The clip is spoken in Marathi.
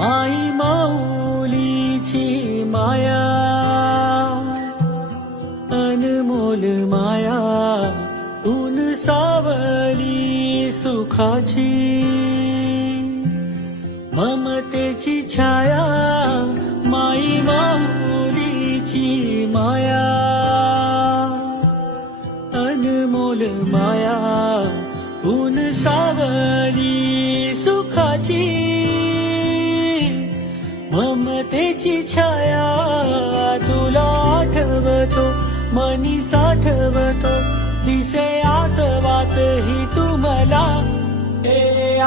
आई माऊलीची माया, अनमोल माया, ऊन सावली सुखाची, ममतेची छाया, माई माऊलीची माया, अनमोल माया, ऊन सावली सुखाची, ममतेची छाया, तुला आठवतो मनी साठवतो, दिसे आसवात ही तू मला, हे